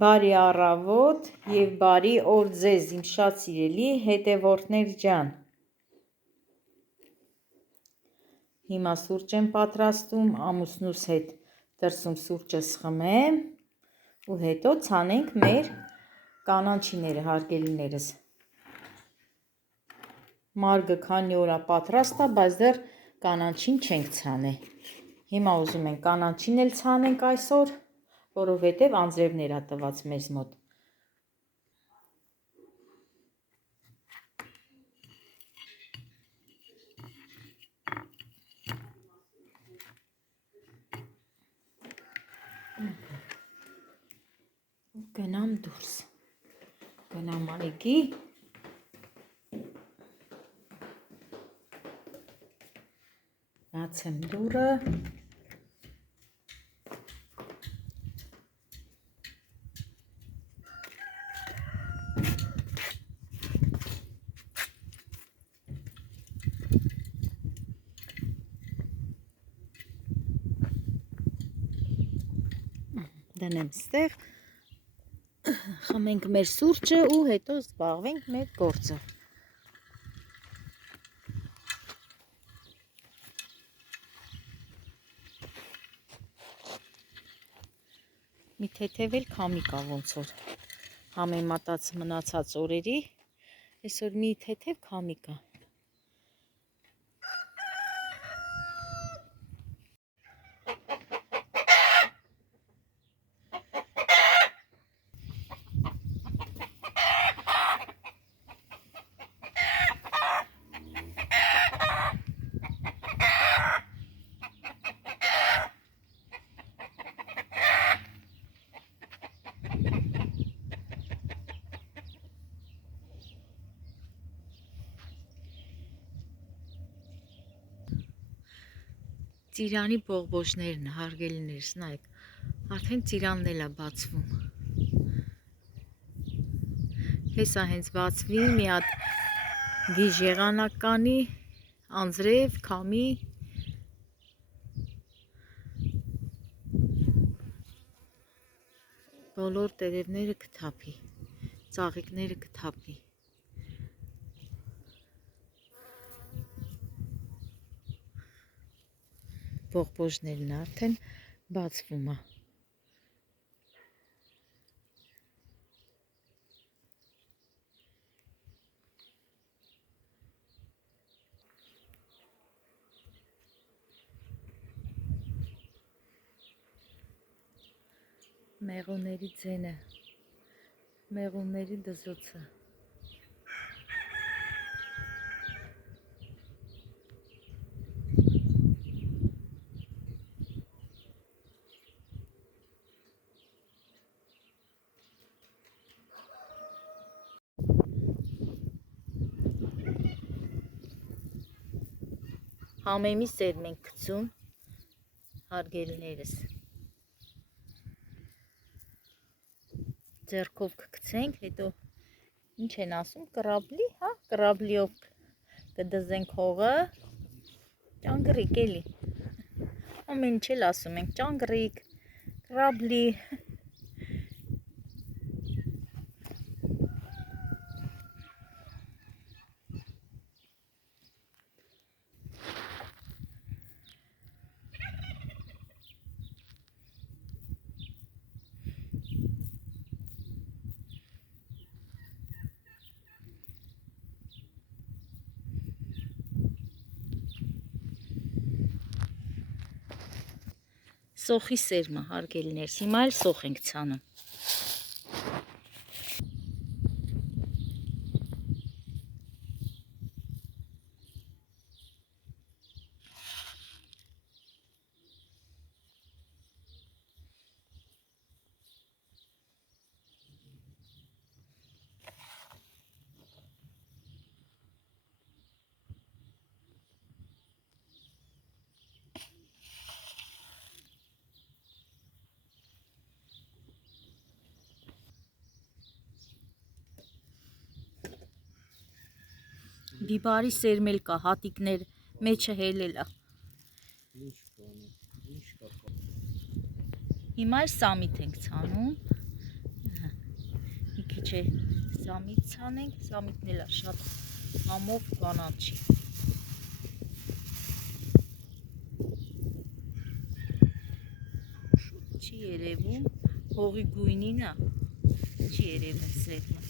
Բարի առավոտ և բարի օր ձեզ, իմ շատ սիրելի հետևորդներ ջան։ Հիմա սուրճ եմ պատրաստում, ամուսնուս հետ դրսում սուրճս խմեմ ու հետո ցանենք մեր կանաչիները, հարգելիներս։ Մարգը քանի օր է պատրաստ է, բայց դեռ կանաչին չենք ցանել։ Հիմա ուզում ենք կանաչին էլ ցանենք այսօր, որովհետև անձրևներ է տված մեզ մոտ։ Գնամ դուրս, գնամ այգի, բացեմ դուռը, դնեմ ստեղ, խմենք մեր սուրճը ու հետո զբաղվենք մեր գործով։ Մի թեթև էլ քամի կա ոնց որ համեմատած մնացած օրերի, այսօր մի թեթև քամի կա։ Ծիրանի բողբոջներն, հարգելիներս, նայեք, արդեն ծիրանն էլ է բացվում։ Հեսա հենց բացվի, մի հատ գիժ եղանակ կանի, անձրև, քամի։ Բոլոր տերևները կթափի, ծաղիկները կթափի։ Բողբոջներն արդեն բացվում է։ Մեղուների ձենը, մեղուների դզոցը։ Համեմի սեր մենք գցում, հարգելիներս։ Ձեռքով կգցենք, հետո ինչ են ասում, կռաբլի, հա, կռաբլիով կդզենք հողը, ճանգռիկ էլի։ Ամեն ինչ էլ ասում ենք, ճանգռիկ, կռաբլի։ Սոխի սերմը, հարգելիներս, հիմա էլ սոխ ենք ցանում։ Բիբարի սերմ էլ կա, հատիկներ մեջը հելել է։ Հիմա էլ սամիթ ենք ցանում, Վերջը սամիտ ցանենք, սամիտն էլ է շատ համով կանաչի։ Չի երևում, հողի գույնին է, չի երևում սևը։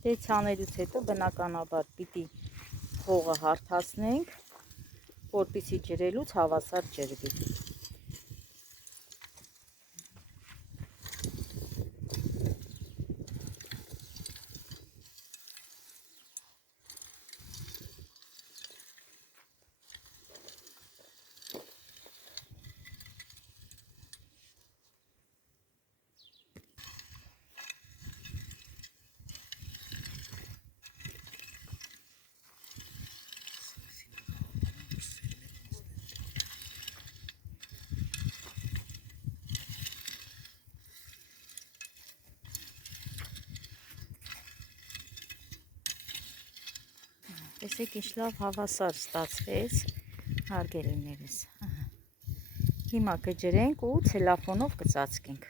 Դե ցանելուց հետո բնականաբար պիտի հողը հարթացնենք, որպեսզի ջրելուց հավասար ջրվի։ Տեսեք ինչ լավ հավասար ստացվեց, հարգելիներս։ Հիմա կջրենք ու ցելոֆանով կծածկենք։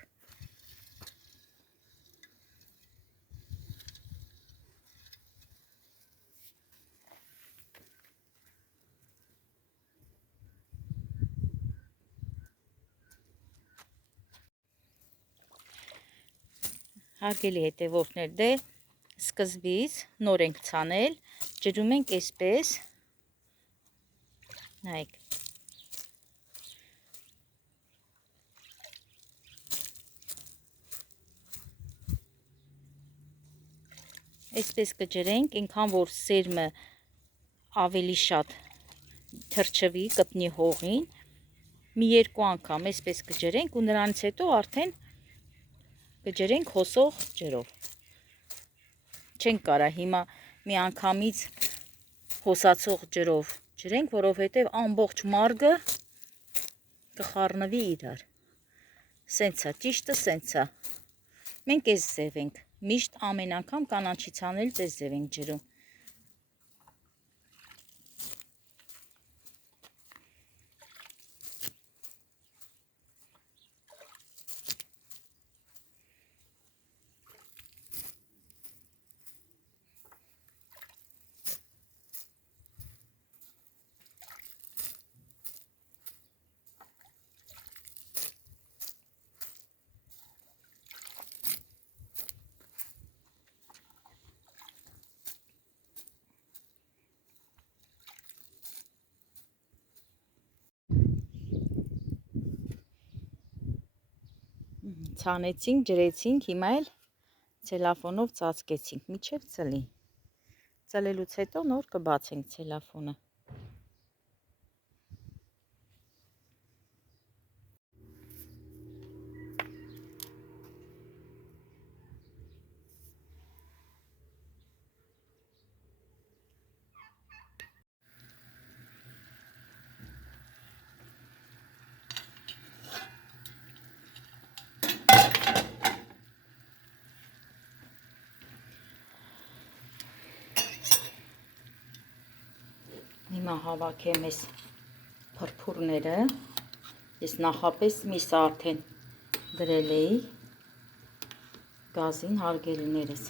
Հարգելի հետևորդներ, դե սկզբից նոր ենք ցանել, ջրում ենք այսպես, նայեք, այսպես կջրենք, այնքան որ սերմը ավելի շատ թրջվի, կպնի հողին, մի երկու անգամ այսպես կջրենք ու նրանից հետո արդեն կջրենք հոսող ջրով։ Չենք կարա հիմա մի անգամից հոսացող ջրով ջրենք, որովհետև ամբողջ մարգը կխառնվի իրար։ Սենց է, ճիշտը սենց է։ Մենք այս ձև ենք, միշտ ամեն անգամ կանաչի ցանելուց այս ձև ենք ջրում։ Ցանեցինք, ջրեցինք, հիմա էլ ցելոֆանով ծածկեցինք, մինչև ծլի։ Ծլելուց հետո նոր կբացենք ցելոֆանը։ Հիմա հավաքեմ այս փրփուրները, ես նախապես միսը արդեն դրել էի գազին, հարգելիներս։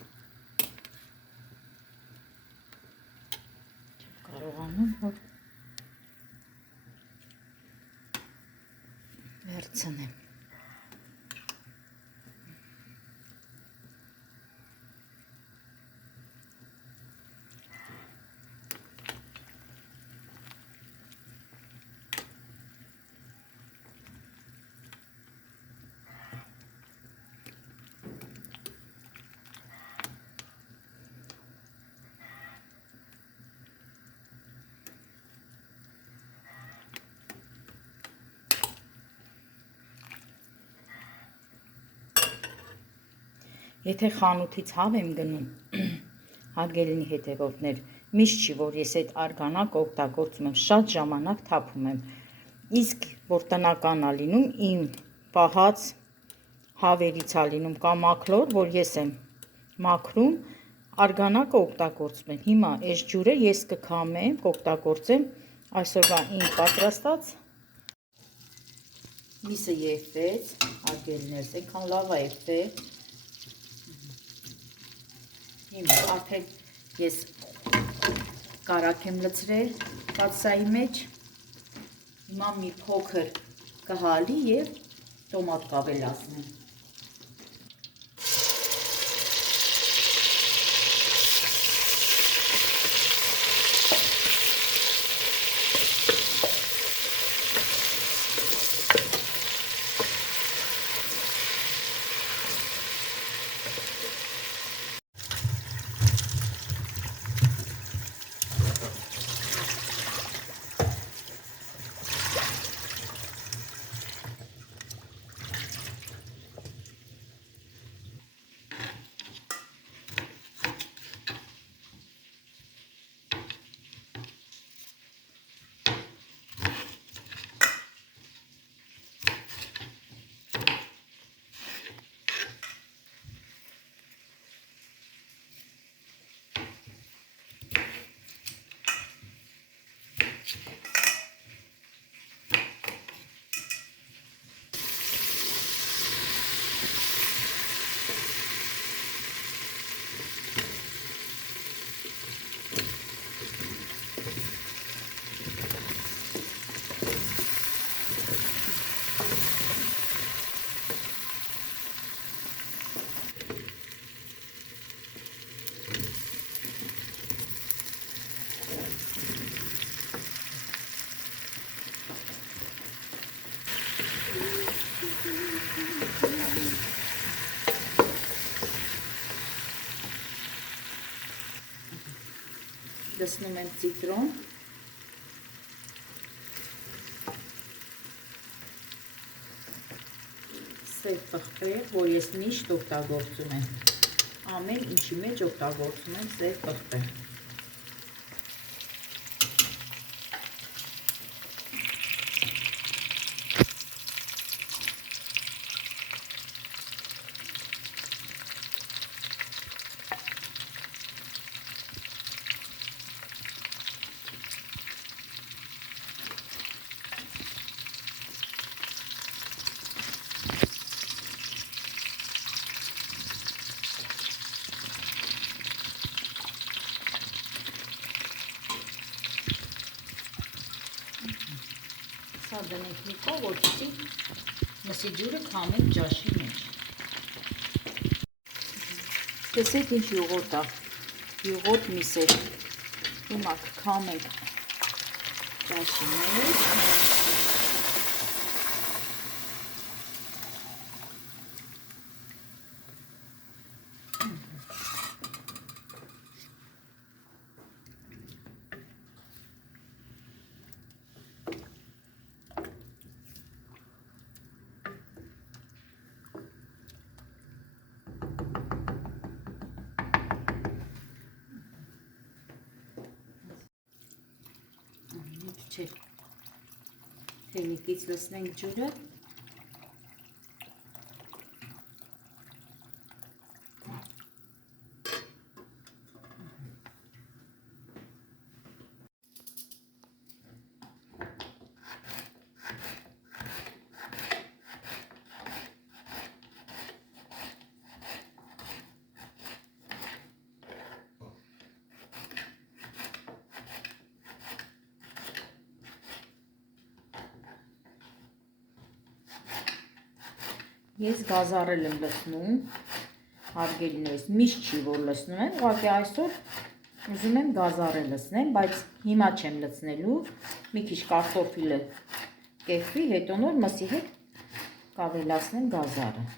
Չեմ կարողանում, որ վերցնեմ։ Եթե խանութից հավ եմ գնում, հարգելի հետևորդներ, միշտ չի, որ ես այդ արգանակը օգտագործում եմ, շատ ժամանակ թափում եմ։ Իսկ որ տնական ա լինում, իմ պահած հավերից ա լինում կամ մաքլոր, որ ես եմ մաքրում, արգանակը օգտագործում եմ։ Հիմա այս ջուրը ես կքամեմ, կօգտագործեմ այսօրվա իմ պատրաստած միսը եփվեց, արգելներս, այնքան լավ է եփվել։ Հիմա արդեն ես կարակ եմ լցրել կաթսայի մեջ։ Հիմա մի փոքր կհալի և տոմատ կավելացնեմ։ Լցնում եմ ցիտրոն, սև պղպեղ, որ ես միշտ օգտագործում եմ, ամեն ինչի մեջ օգտագործում եմ սև պղպեղ։ Սա դնենք մի կողմ, որպեսզի մսի ջուրը քամենք ջաշի մեջ։ Տեսեք ինչ յուղոտ է, յուղոտ միս է։ Հիմա կքամենք ջաշի մեջ։ Թելիկից լցնենք ջուրը։ Ես գազարել եմ լցնում, հարգելիներս, միշտ չի, որ լցնում եմ, ուղղակի այսօր ուզում եմ գազարել լցնել, բայց հիմա չեմ լցնելու, մի քիչ կարտոֆիլը կեղվի, հետո նոր մսի հետ կավելացնեմ գազարը։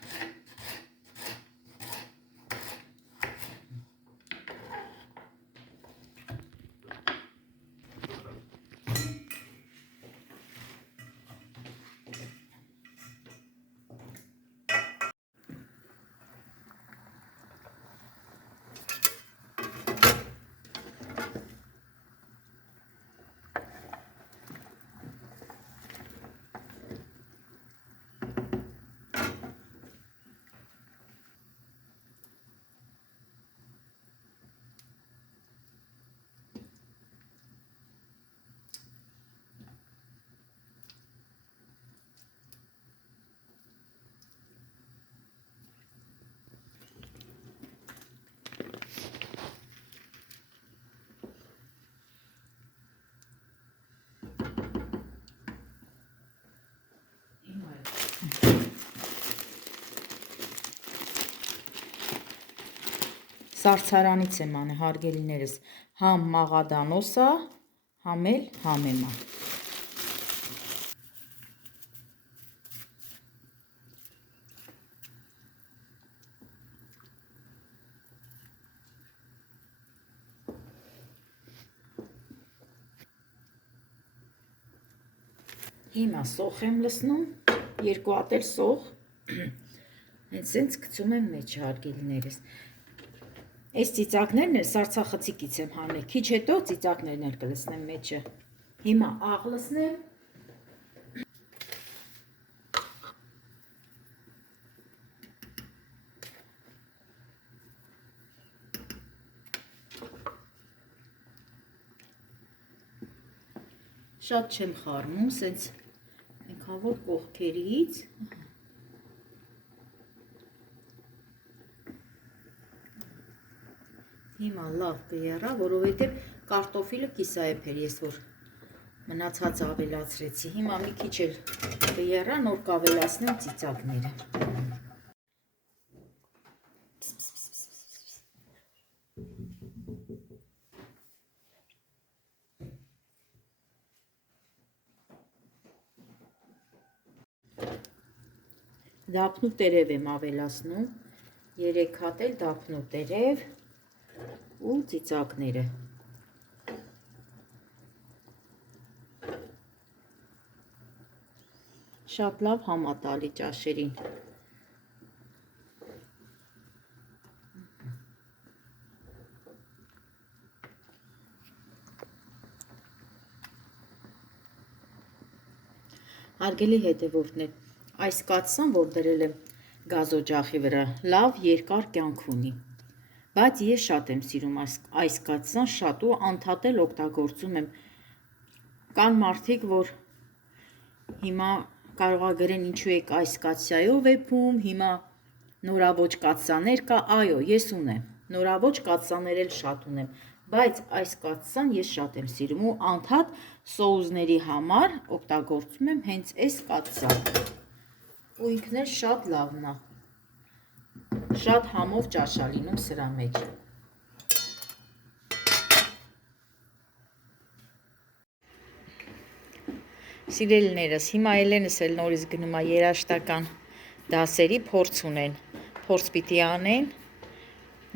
Սարցարանից եմ անը, հարգելիներս, համ մաղադանոս է, համ էլ համեմա։ Հիմա սոխ եմ լցնում, երկու հատ էլ սոխ, հենց սենց գցում եմ մեջ, հարգելիներս։ Այս ծիծակներն էլ սարցախցիկից եմ հանել, քիչ հետո ծիծակներն էլ կլցնեմ մեջը։ Հիմա աղ լցնեմ։ Շատ չեմ խառնում, սենց այնքան որ կողքերից։ Հիմա լավ կերա, որովհետև կարտոֆիլը կիսայեպ էր, ես որ մնացած ավելացրեցի։ Հիմա մի քիչ էլ կերա, նոր կավելացնեմ ծիծակները։ Դափնու տերև եմ ավելացնում, 3 հատ էլ դափնու տերև ու ծիծակները։ Շատ լավ համ է տալի ճաշերին։ Հարգելի հետևորդներ, այս կաթսան, որ դրել եմ գազօջախի վրա, լավ երկար կյանք ունի, բայց ես շատ եմ սիրում այս կաթսան, շատ ու անդադել օգտագործում եմ։ Կան մարդիկ, որ հիմա կարող է գրեն ինչու եք այս կաթսայով էփում, հիմա նորաոճ կաթսաներ կա, այո, ես ունեմ, նորաոճ կաթսաներ էլ շատ ունեմ, բայց այս կաթսան ես շատ եմ սիրում ու անդադ սոուսների համար օգտագործում եմ հենց այս կաթսան։ Ու ինքն էլ շատ լավն է։ Շատ համով ճաշ է լինում սրա մեջ։ Սիրելիներս, հիմա Էլենս էլ նորից գնում է երաժշտական դասերի, փորձ ունեն։ Փորձ պիտի անեն,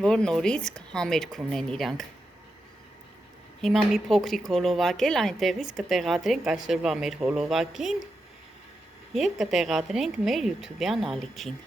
որ նորից համերգ ունեն իրանք։ Հիմա մի փոքրիկ հոլովակ էլ այնտեղից կտեղադրենք այսօրվա մեր հոլովակին և կտեղադրենք մեր YouTube-յան ալիքին։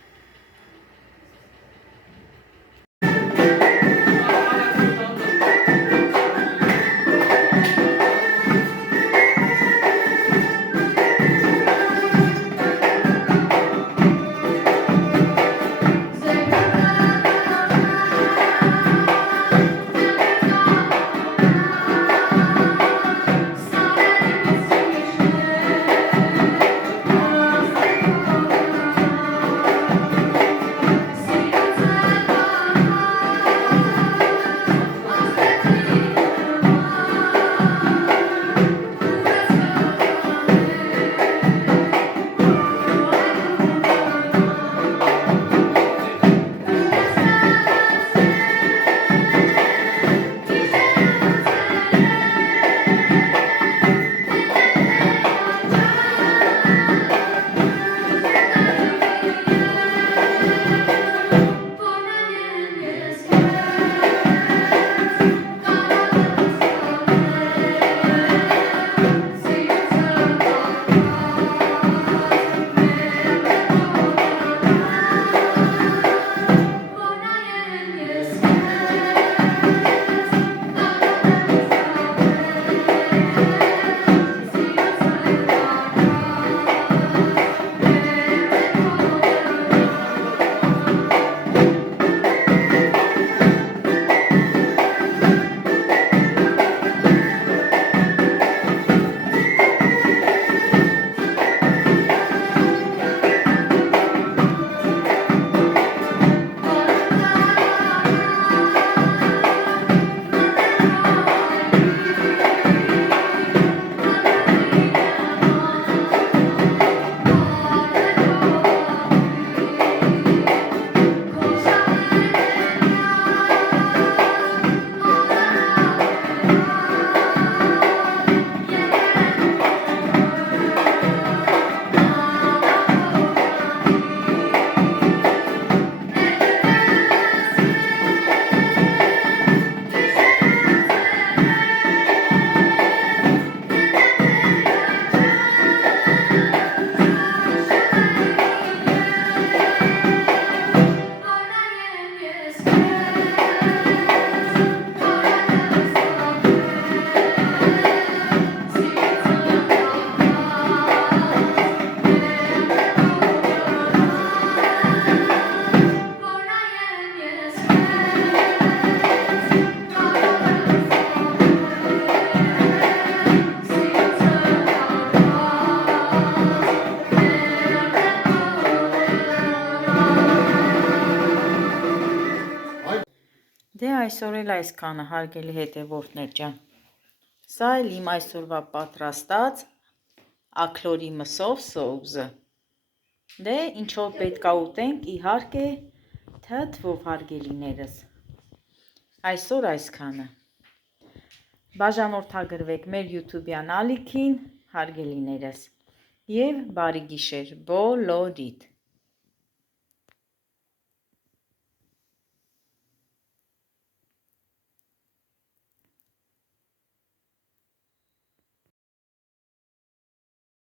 այսօր էլ այսքանը, հարգելի հետևորդներ ջան։ Սա էլ իմ այսօրվա պատրաստած աքլորի մսով սոուսը։ Դե ինչով պետք է ուտենք, իհարկե թթվով, հարգելիներս։ Այսօր այսքանը։ Բաժանորդագրվեք մեր YouTube-յան ալիքին, հարգելիներս, և բարի գիշեր բոլորիդ։